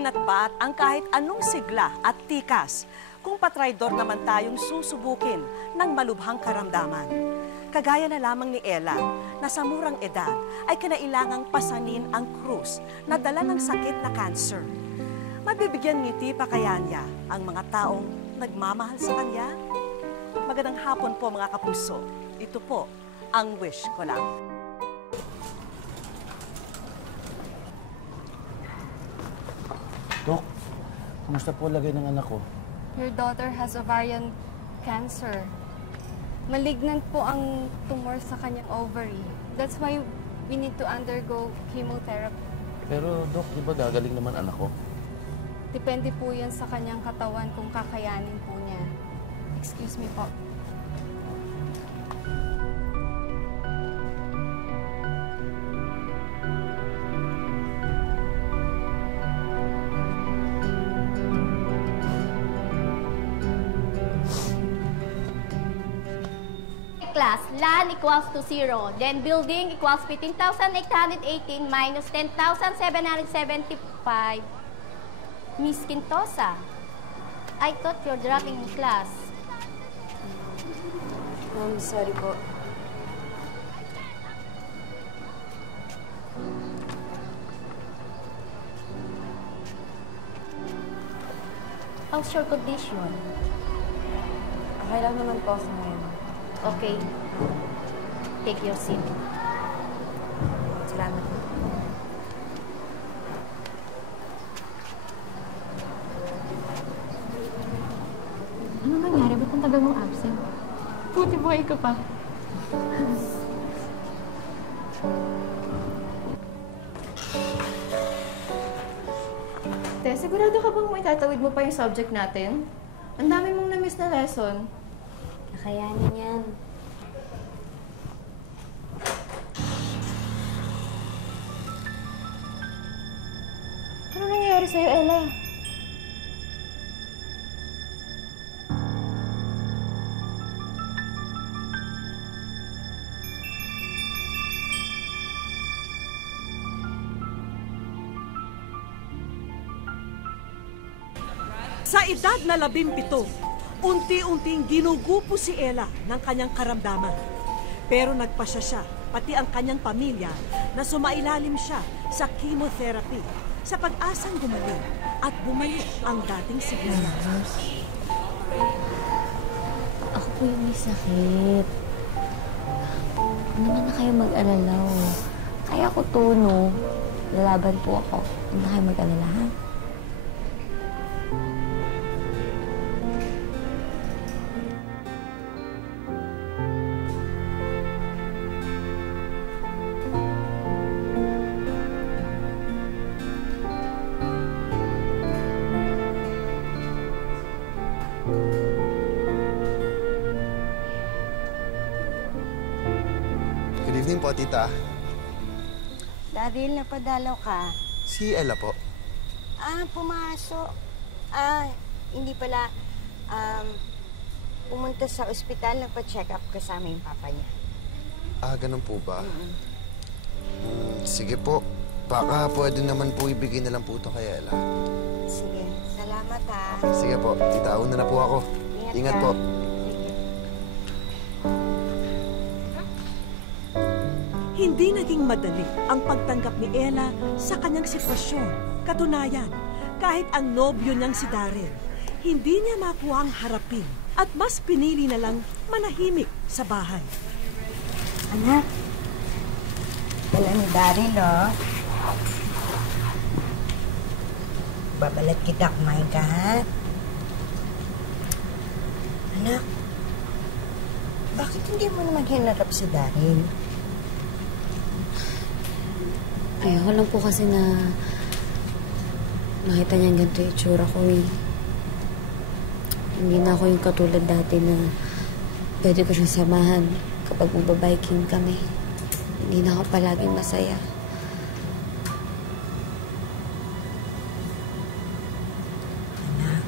Ibinatbat ang kahit anong sigla at tikas kung patraydor naman tayong susubukin ng malubhang karamdaman. Kagaya na lamang ni Ella na sa murang edad ay kinailangang pasanin ang krus na dala ng sakit na cancer. Mabibigyan ngiti pa kaya niya ang mga taong nagmamahal sa kanya? Magandang hapon po mga kapuso. Ito po ang wish ko lang. Dok, kumusta po lagay ng anak ko? Your daughter has ovarian cancer. Malignant po ang tumor sa kanyang ovary. That's why we need to undergo chemotherapy. Pero Dok, di ba gagaling naman anak ko? Depende po yan sa kanyang katawan kung kakayanin po niya. Excuse me po. Class, land equals to 0. Then building equals 15,818 minus 10,775. Miss Quintosa, I thought you're dropping in class. Sorry po. How's your condition? Okay lang naman po ako ngayon. Okay. Take your seat. Salamat po. Ano nangyari? Ba't ang tagal mong absent? Buti buhay ka pa. Te, sigurado ka bang maitatawid mo pa yung subject natin? Ang dami mong na-miss na lesson. Nakayanin yan. Ano nangyayari sa'yo, Ella? Sa edad na 17, unti-unting ginugupo si Ella ng kanyang karamdaman. Pero nagpasya siya, pati ang kanyang pamilya, na sumailalim siya sa chemotherapy sa pag-asang gumaling at bumalik ang dating sigla. Ako po yung may sakit. Huwag naman na kayo mag-alala. Kaya ko to, no? Lalaban po ako. Huwag na kayo mag-alala, ha? Good evening po, tita. Daryl, napadalaw ka. Si Ella po. Pumasok. Hindi pala. Pumunta sa ospital, nagpa-check up kasama yung papa niya. Ganun po ba? Sige po. Baka pwede naman po ibigay na lang po ito kay Ella. Sige, salamat ha. Sige po, tita, una na po ako. Ingat po. Hindi naging madali ang pagtanggap ni Ella sa kanyang sitwasyon. Katunayan, kahit ang nobyo niyang si Daryl, hindi niya makuhang harapin at mas pinili na lang manahimik sa bahay. Anak, dala ni Daryl, oh. Babalat kita, kumain ka, ha? Anak, bakit hindi mo naman hinarap si Daryl? Ayoko lang po kasi na makita niyang ganito yung itsura ko, eh. Hindi na ako yung katulad dati na pwede ko siyang samahan kapag magbabiking kami. Hindi na ako palaging masaya. Anak,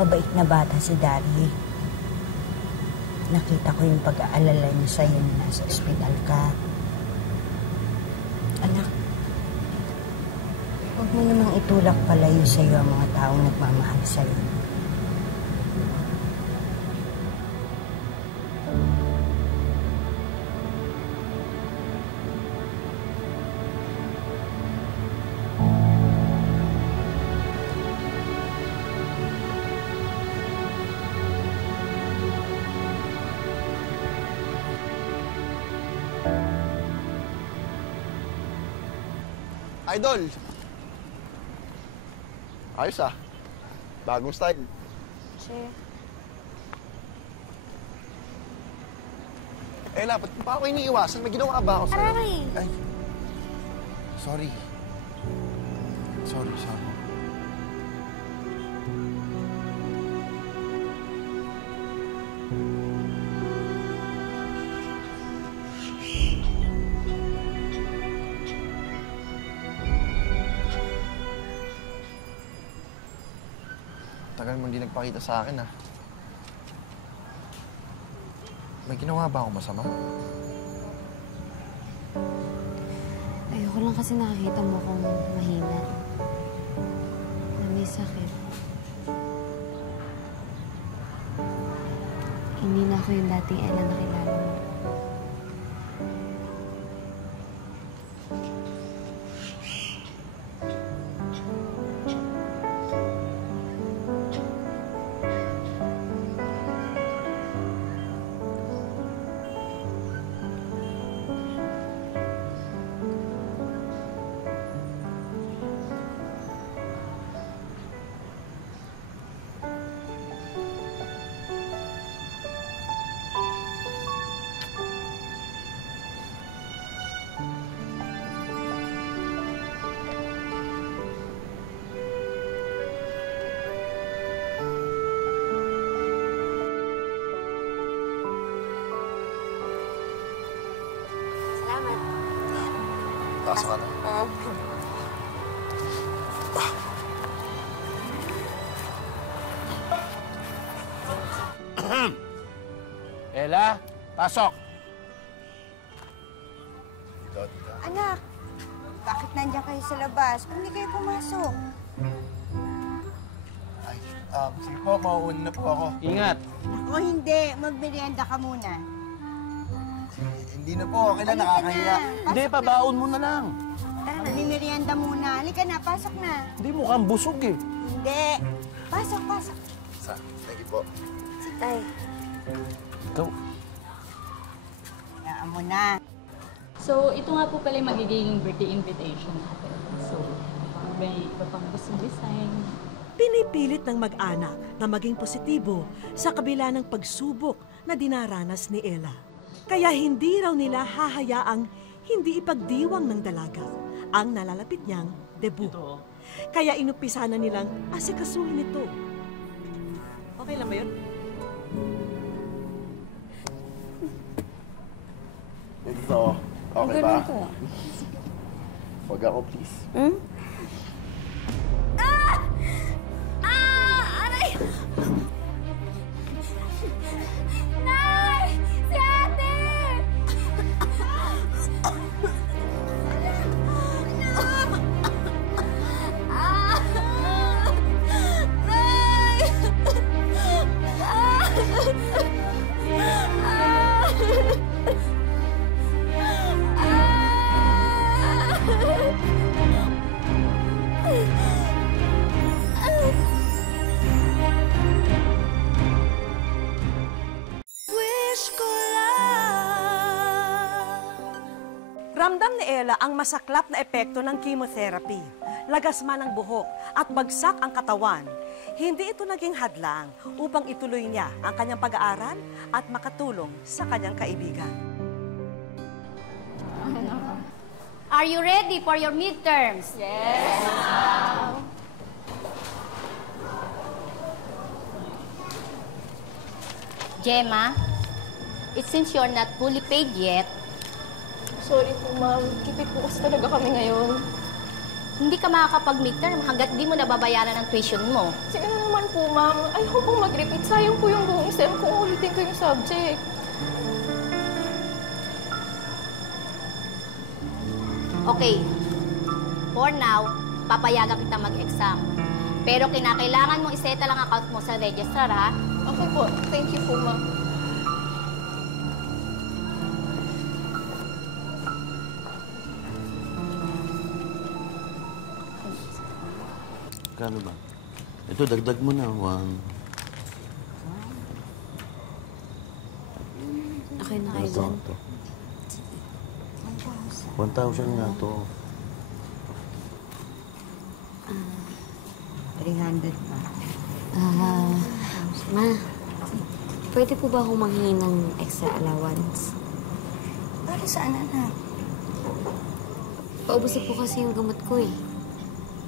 mabait na bata si Daryl. Nakita ko yung pag-aalala niya sa'yo na nasa ospital ka. Anak, Huwag mo namang itulak palayo sa'yo ang mga taong nagmamahal sa'yo. Idol! Ayos ah. Bagong style. Che. Ella, ba't pa ako iniiwasan? May ginawa ba ako sa'yo? Aray! Ay. Sorry. Sorry. Tagal mo hindi nagpakita sa akin, ah. May ginawa ba akong masama? Ayoko lang kasi nakakita mo akong mahina. Na may sakit. Hindi na ako yung dating Ella na kilala mo. Taas ka na. Ella, pasok! Anak, bakit nandiyan kayo sa labas? Kung hindi kayo pumasok. Ay, sige po, mauuna na po ako. Ingat! Ako hindi. Magmerienda ka muna. Hindi na po, okay na, nakakahiya. Hindi, pabaon mo na lang. Magmerienda muna. Halika na, pasok na. Hindi mukhang busog eh. Hindi. Pasok. Thank you po. Tay. Ikaw, Hayaan mo na. So, ito nga po pala yung magiging birthday invitation natin. So, may iba pang gusto design. Pinipilit ng mag-anak na maging positibo sa kabila ng pagsubok na dinaranas ni Ella. Kaya hindi raw nila hahayaang hindi ipagdiwang ng dalaga ang nalalapit niyang debut. Kaya inumpisa na nilang asikasuhin ito. Okay lang ba yun? Ito, okay ba? Huwag ako, please. Aray! Nay! Si ate! Ramdam ni Ella ang masaklap na epekto ng chemotherapy. Lagas man ang buhok at bagsak ang katawan. Hindi ito naging hadlang upang ituloy niya ang kanyang pag-aaral at makatulong sa kanyang kaibigan. Are you ready for your midterms? Yes! Gemma, it seems you're not fully paid yet. Sorry po, ma'am. Kipit po kasi talaga kami ngayon. Hindi ka makakapag-midterm hanggat di mo nababayaran ang tuition mo. Sige na naman po, ma'am. Ayoko pong mag-repeat. Sayang po yung buong SEM kung ulitin ko yung subject. Okay. For now, papayagan kita mag-exam. Pero kinakailangan mong iseta lang account mo sa registrar, ha? Okay po. Thank you po, ma'am. Kano ba? Ito, dagdag mo na. 1. Okay na kayo dyan. 1,000 nga to. 300 pa. Ma, pwede po ba akong manghingi ng extra allowance? Para saan, anak? Paubusin po kasi yung gamot ko eh.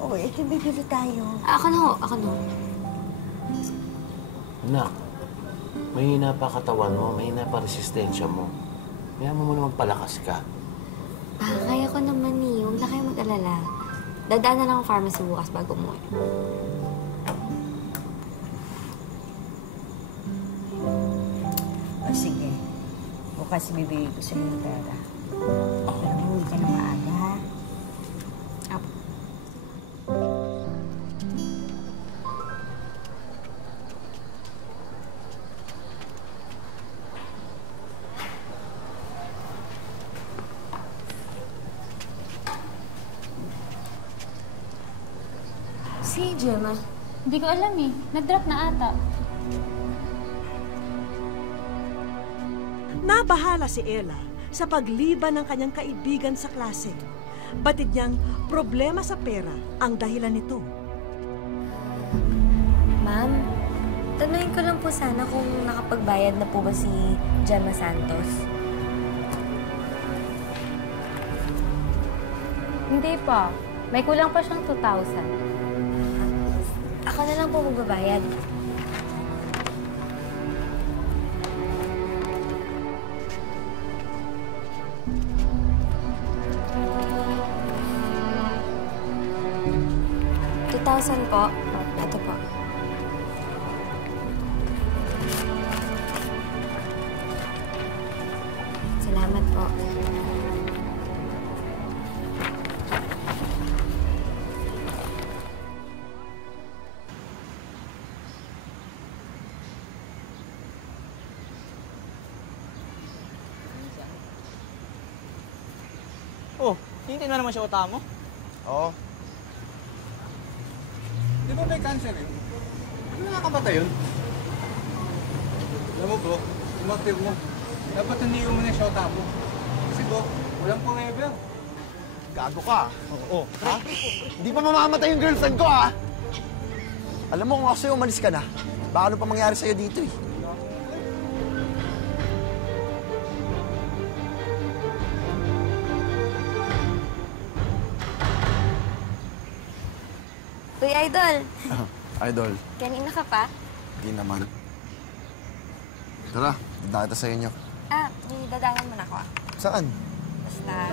Oo, ito bibili tayo. Ako na ho, ako na ho. Anak, mahina pa katawan mo, mahina pa resistensya mo. Kaya mo muna magpalakas ka. Kaya ko naman eh. Huwag na kayo mag-alala. Dadaan na lang ang pharmacy bukas bago umuwi. O sige, bukas bibigay ko sa yung pera. Pero huwag ka na maaga, ha? Apo. Si Gemma. Hindi ko alam eh. Nag-drop na ata. Nabahala si Ella sa pagliban ng kanyang kaibigan sa klase. Batid niyang problema sa pera ang dahilan nito. Ma'am, tanungin ko lang po sana kung nakapagbayad na po ba si Gemma Santos. Hindi pa. May kulang pa siyang 2,000. Ako na lang po magbabayad. $2,000 po. Ito po. Salamat po. Oh, hindi na naman siya utama mo. Oo. Di ba may cancer yun? Ano nakakamatay yun? Alam mo bro, umaktive mo. Dapat hindi mo na siya utama mo. Kasi bro, walang forever. Gago ka. Oo. Ha? Hindi pa mamamatay yung girlfriend ko, ha? Alam mo, kung ako sa'yo umalis ka na, baka ano pa mangyari sa'yo dito, eh. Uy, Idol. Idol, Kanina ka pa? di naman. Tara, dadakita sa inyo. May dadahan mo na ako. Saan? Basta...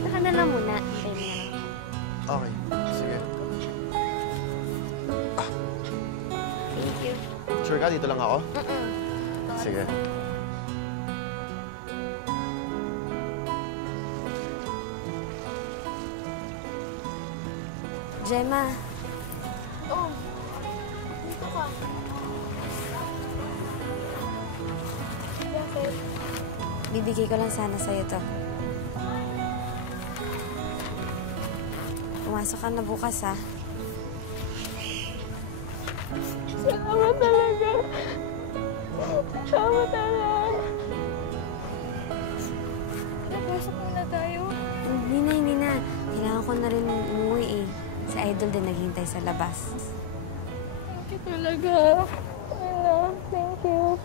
Saka na lang muna. Okay, sige. Thank you. Sure ka, dito lang ako? Sige. Gemma. Oh, dito ka. Bakit? Bibigay ko lang sana sa'yo to. Pumasok ka na bukas, ha? Salamat talaga. Salamat talaga. Napasok muna tayo. Hindi na. Kailangan ko na rin umuwi, eh. Si Idol din naghihintay sa labas. Thank you talaga. I love, thank you.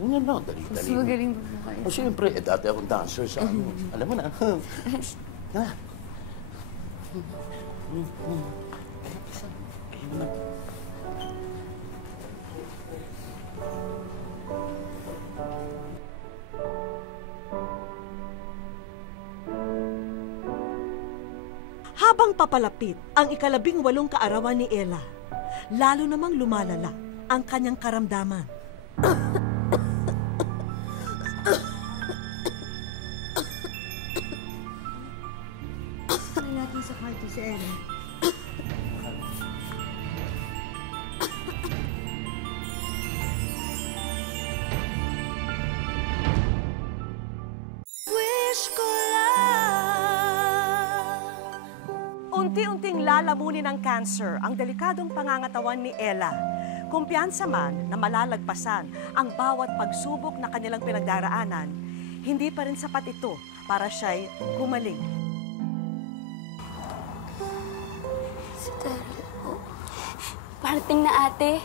Ganyan lang, dali-dali. Mas magaling pa po kayo. O siyempre, dati akong dancer sa ano. Alam mo na. Na. Ayun na. Habang papalapit ang ika-18 kaarawan ni Ella, lalo namang lumalala ang kanyang karamdaman. Ano natin sa kwarto si Ella? Unti-unting lalamunin ng cancer ang delikadong pangangatawan ni Ella. Kumpiyansa man na malalagpasan ang bawat pagsubok na kanilang pinagdaraanan, hindi pa rin sapat ito para siya'y gumaling. Si Daryl po. Parating na ate.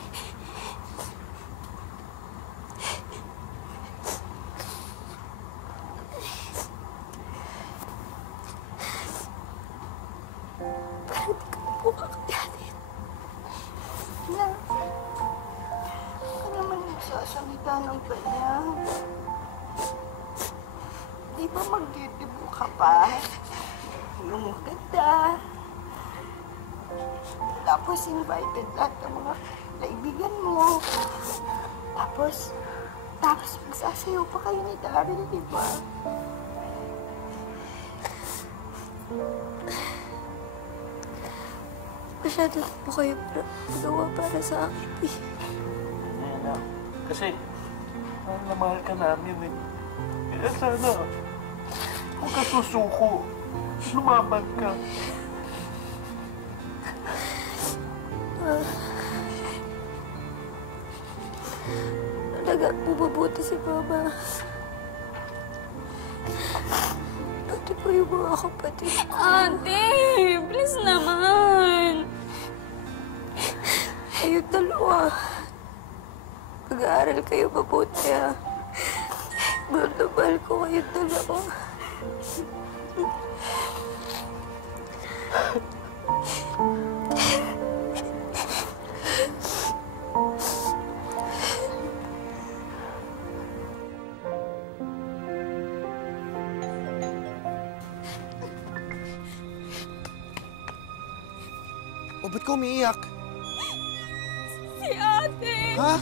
Nagsasalita ng ganyan. Di ba magdidibo ka pa? Yung maganda. Tapos invited lahat ng mga kaibigan mo. Tapos magsasayaw pa kayo ni Daryl, di ba? Masyado na po kayo gawa para sa akin eh. Anak, kasi mahal na mahal ka namin eh. Kaya sana, huwag ka susuko. Lumaban ka. Talaga bumabuti si Mama. Ate po yung mga kapatid. Ate, please naman. Kayong dalawa. Mag-aaral kayo mabuti, ha? Mahal na mahal ko kayong dalawa. O, ba't ka umiiyak? Si ate! Ha?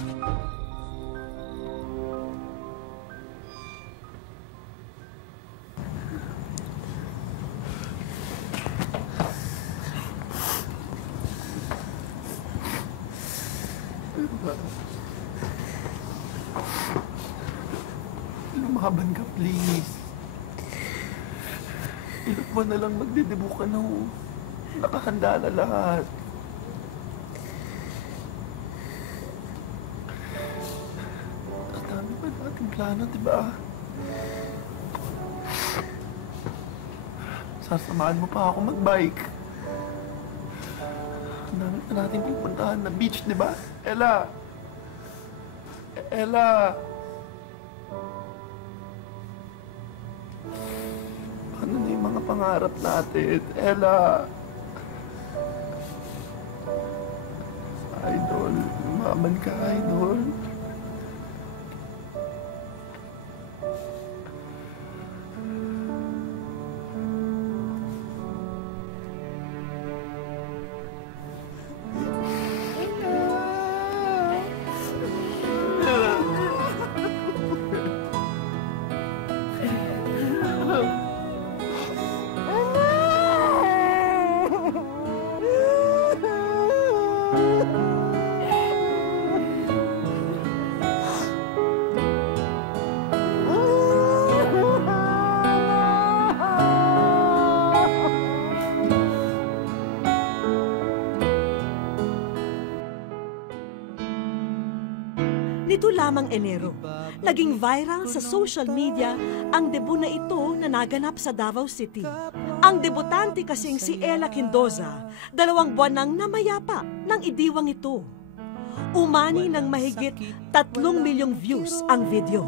Lumaban ka, please. Ilang buwan na lang magdidibo ka na, oh. Nakahanda na lahat. Ang dami pa nating plano, di ba? Sasamahan mo pa ako mag-bike. Ang dami pa nating pupuntahan na beach, di ba? Ella! Ella! Ano na yung mga pangarap natin? Ella! Idol, lumaban ka, idol. Nito lamang Enero, naging viral sa social media ang debut na ito na naganap sa Davao City. Ang debutante kasing si Ella Quindoza, 2 buwan nang namayapa ng idiwang ito. Umani ng mahigit 3 milyong views ang video.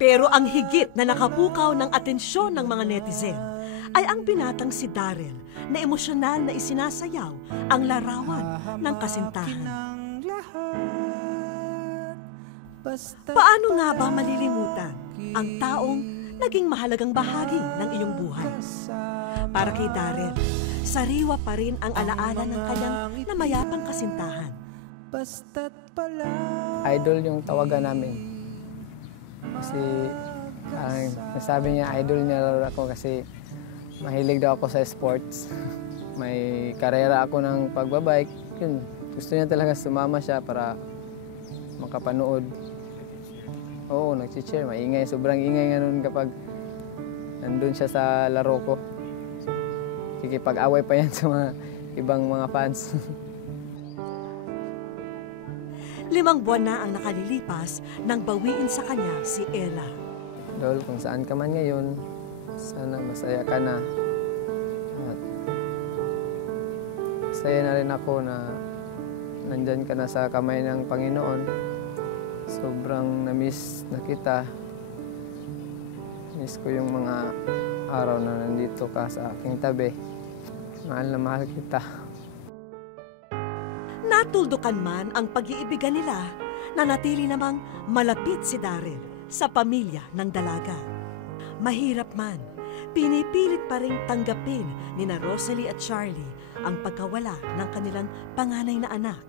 Pero ang higit na nakapukaw ng atensyon ng mga netizen ay ang binatang si Daryl na emosyonal na isinasayaw ang larawan ng kasintahan. Paano nga ba malilimutan ang taong naging mahalagang bahagi ng iyong buhay. Para kay Darrell, sariwa pa rin ang alaala ng kanyang namayapang kasintahan. Idol yung tawagan namin. Kasi nasabi niya, idol niya raw ako kasi mahilig daw ako sa sports. May karera ako ng pagbabike. Yun, gusto niya talaga sumama siya para makapanood. Oo, nag-cheer. Maingay. Sobrang ingay nga nun kapag nandun siya sa laro ko. Kikipag-away pa yan sa mga ibang mga fans. 5 buwan na ang nakalilipas nang bawiin sa kanya si Ella. Dol, kung saan ka man ngayon, sana masaya ka na. At masaya na rin ako na nandyan ka na sa kamay ng Panginoon. Sobrang na-miss na kita. Miss ko yung mga araw na nandito ka sa aking tabi. Mahal na mahal kita. Natuldukan man ang pag-iibigan nila, nanatili namang malapit si Darrell sa pamilya ng dalaga. Mahirap man, pinipilit pa rin tanggapin ni na Rosalie at Charlie ang pagkawala ng kanilang panganay na anak.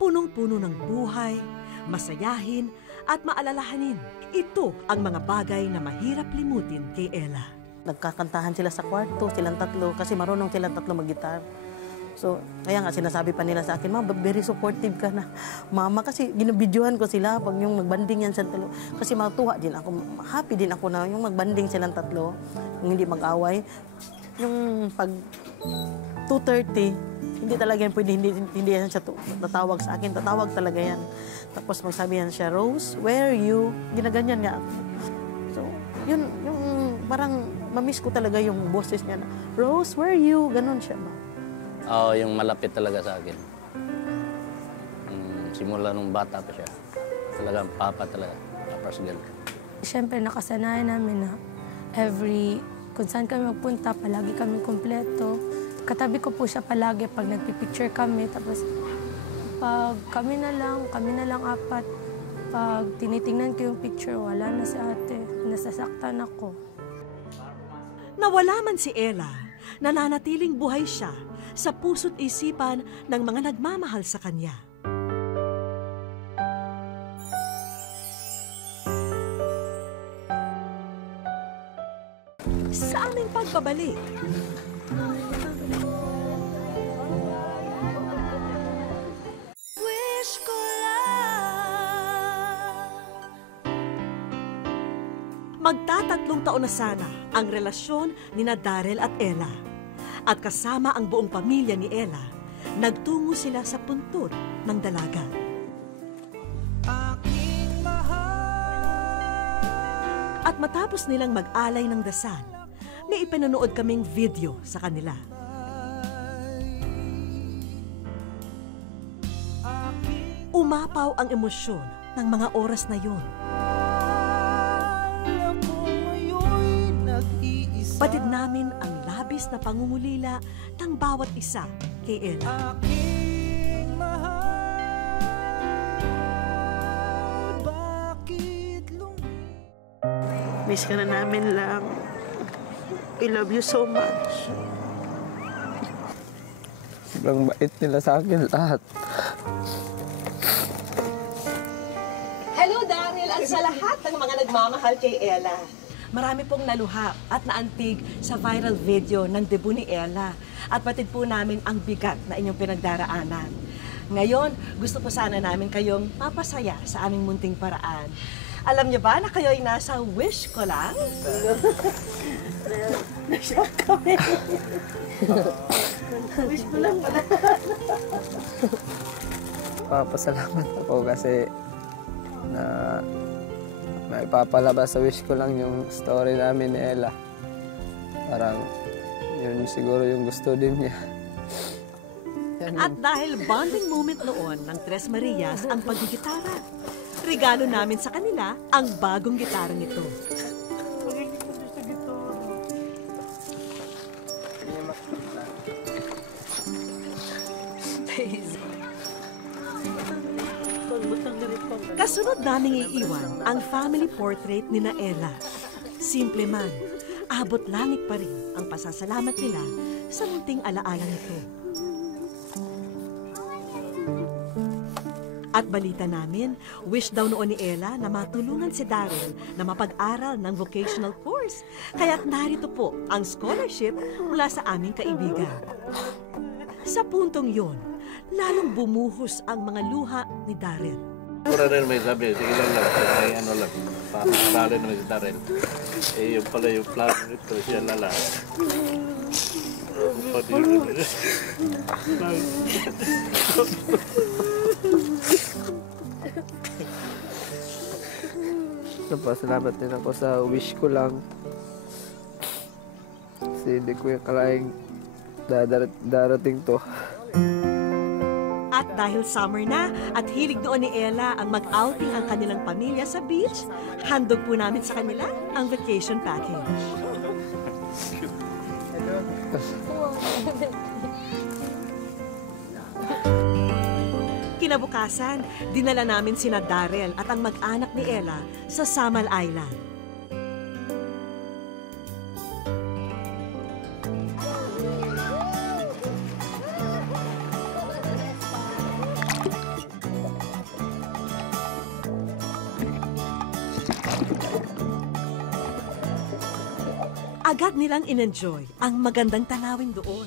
Punong-puno ng buhay, masayahin at maalalahanin. Ito ang mga bagay na mahirap limutin kay Ella. Nagkakantahan sila sa kwarto, silang tatlo, kasi marunong silang tatlo mag-gitar. So, kaya nga sinasabi pa nila sa akin, Ma, very supportive ka na. Mama, kasi ginabidyohan ko sila pag yung magbanding yan sa tatlo. Kasi matuwa din ako, happy din ako na yung magbanding silang tatlo, yung hindi mag-away. Yung pag 2:30, hindi talaga yan pwede, hindi yan siya tatawag sa akin, tatawag talaga yan. Tapos magsabi yan siya, Rose, where are you? Ginaganyan nga ako. So, yun, yung parang mamiss ko talaga yung boses niya na, Rose, where are you? Ganon siya ba? Oo, yung malapit talaga sa akin. Simula nung bata pa siya. Talagang papa talaga. Papa's girl. Siyempre, nakasanayan namin na kung saan kami magpunta, palagi kami kumpleto. Katabi ko po siya palagi pag nagpipicture kami. Tapos, pag kami na lang apat, pag tinitingnan ko yung picture, wala na si ate. Nasasaktan ako. Nawala man si Ella, nananatiling buhay siya sa puso't isipan ng mga nagmamahal sa kanya. Sa aming pagbabalik, wish ko lang magtatatlong taon na sana ang relasyon ni na Darrell at Ella. At kasama ang buong pamilya ni Ella, nagtungo sila sa puntod ng dalaga. At matapos nilang mag-alay ng dasal, may ipinanood kaming video sa kanila. Umapaw ang emosyon ng mga oras na yun. Batid namin ang labis na pangungulila ng bawat isa kay Ella. Miss ka na namin lang. We love you so much. Sobrang bait nila sa akin lahat. Hello, Darrell, at sa lahat ng mga nagmamahal kay Ella. Marami pong naluha at naantig sa viral video ng debut ni Ella. At batid po namin ang bigat na inyong pinagdaraanan. Ngayon, gusto po sana namin kayong mapasaya sa aming munting paraan. Alam niyo ba na kayo'y nasa wish ko lang? Nashock kami. Wish ko lang pala. Papasalamat ako kasi na maipapalabas sa wish ko lang yung story namin ni Ella. Parang yun siguro yung gusto din niya. At dahil bonding moment noon ng Tres Marias ang paggigitara, regalo namin sa kanila ang bagong gitarang ito. Kasunod naming iiwan ang family portrait ni na Ella. simple man, abot langit pa rin ang pasasalamat nila sa munting alaala nito. At balita namin, wish daw noon ni Ella na matulungan si Daryl na mapag-aral ng vocational course. Kaya't narito po ang scholarship mula sa aming kaibigan. Sa puntong yon, lalong bumuhos ang mga luha ni Daryl. Pura rin may sabi, sige lang, may ano lang, paparalin naman si Daryl. Eh, yung pala yung plano nito, siya lala. Pati yun. Napasalamat din ako sa wish ko lang. Kasi hindi ko yung kalaing darating to. At dahil summer na at hilig doon ni Ella ang mag-outing ang kanilang pamilya sa beach, handog po namin sa kanila ang vacation package. Kinabukasan, dinala namin sina Daryl at ang mag-anak ni Ella sa Samal Island. Agad nilang in-enjoy ang magandang tanawin doon.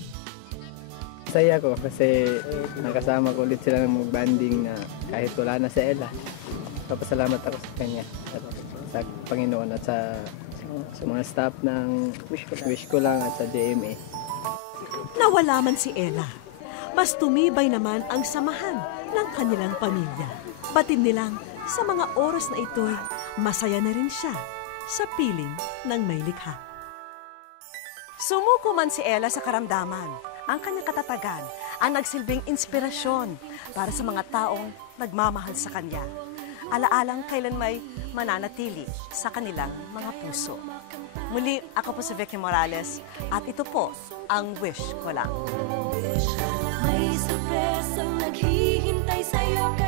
Saya ko kasi nakasama ko ulit sila ng mag-banding na kahit wala na si Ella. Papasalamat ako sa kanya, sa Panginoon at sa mga staff ng Wish Ko Lang at sa JMA. Nawala man si Ella, mas tumibay naman ang samahan ng kanilang pamilya. Batid nilang sa mga oras na ito'y masaya na rin siya sa piling ng may likha. Sumuko man si Ella sa karamdaman, ang kanyang katatagan ang nagsilbing inspirasyon para sa mga taong nagmamahal sa kanya. Alaalang kailan may mananatili sa kanilang mga puso. Muli, ako po si Vicky Morales at ito po ang Wish Ko Lang. May sorpresang naghihintay sa'yo.